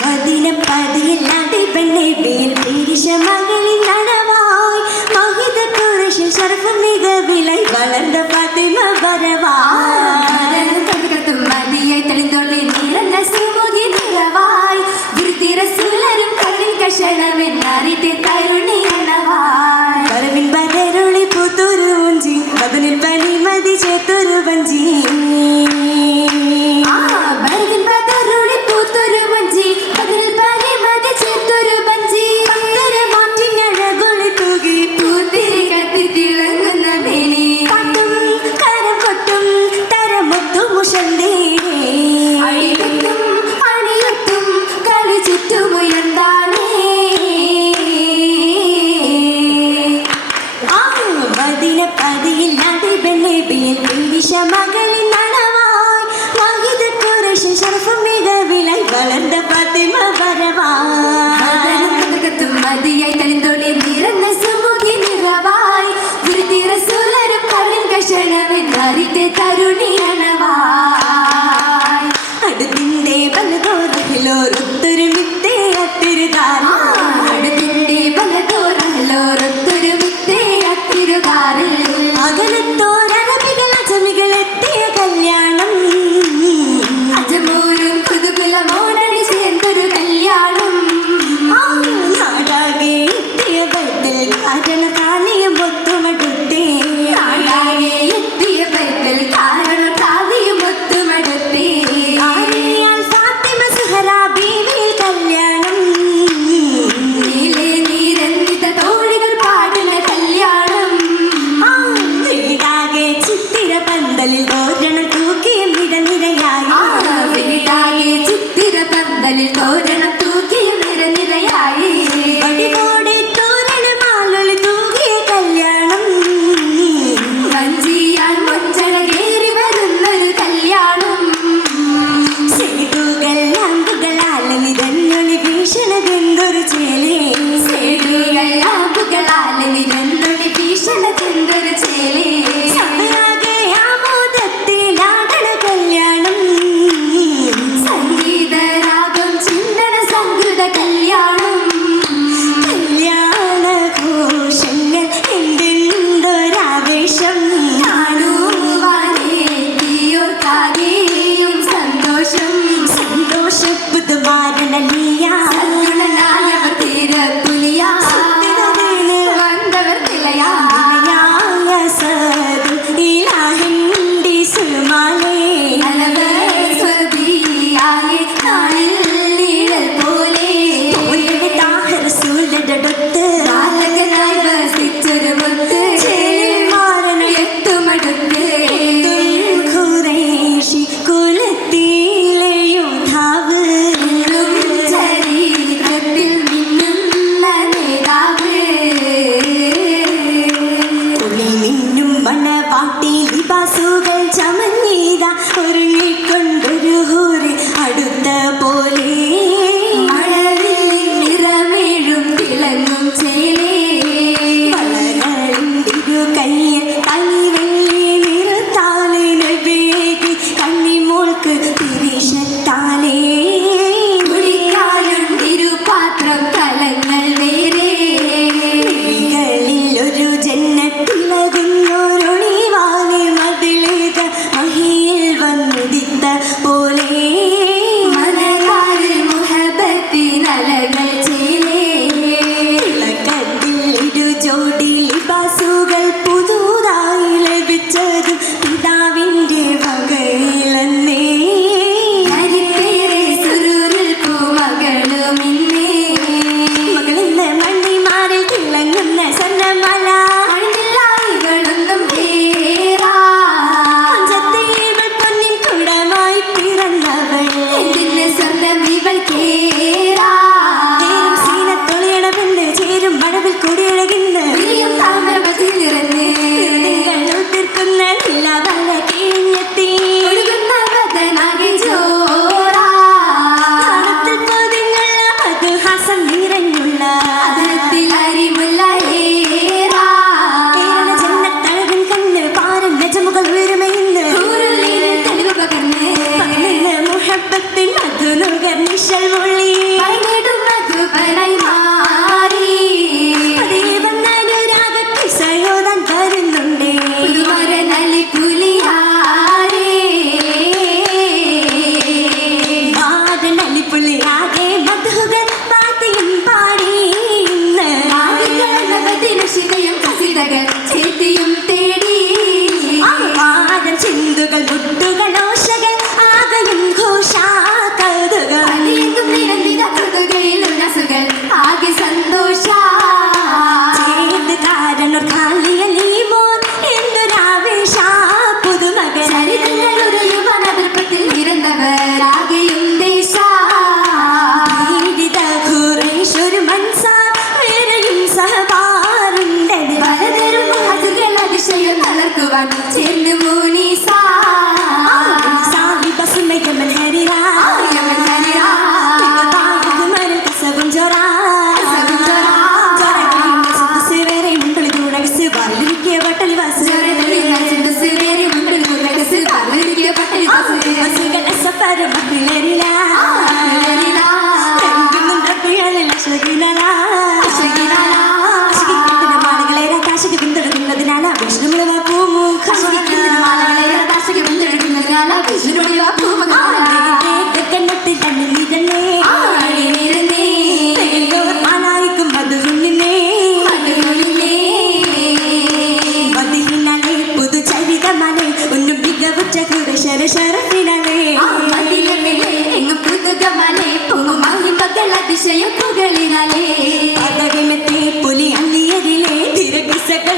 மதினப்பதியில் நடைபெண்ணை வேல் பீரிஷ மகளின் நடவாய் மகித குறைஷில் சர்வ மிக விலை வளர்ந்த பத்திம வரவாய். நதியில் நதி பெண்ணிபியின் இந்திஷ மகளின் நனவாய் மகித குரேஷ் ஷரஃபு மிக விலை. வளர்ந்த பாத்திமா வரவாய் மதியை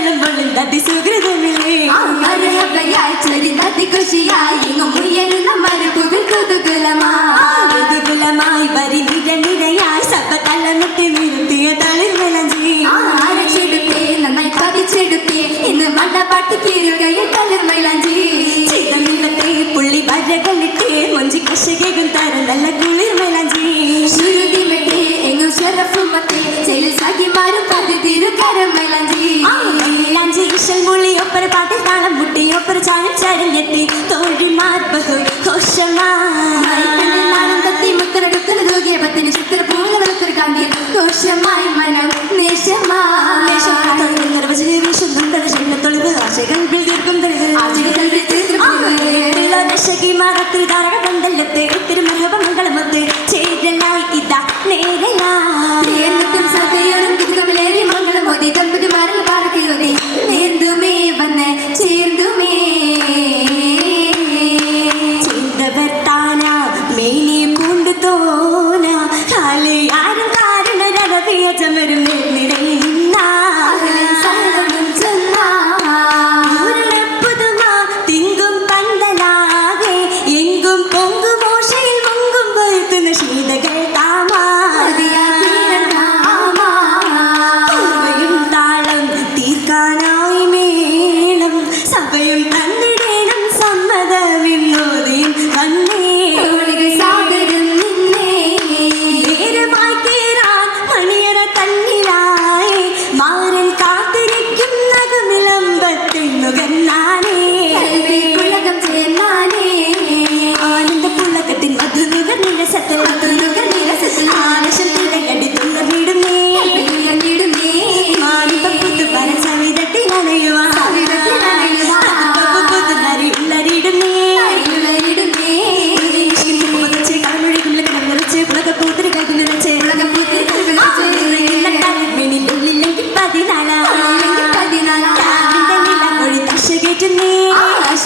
மலம் மலம் தட்டி சுகிருதமில்லை மரபையாய் சரி தட்டி குஷியாய் எங்க முயலின மரபுவி துதுகுலமாய் துதுகுலமாய் வரி நிற நிறையாய் சப்ப தளமிட்டு விருத்திய தளிர் விளஞ்சி ಿ ಮಗತ್ತಿ ಧಾರಣ ಬಂದಲ್ಲತ್ತೆ ആശ കെട്ടുന്നേ ആശ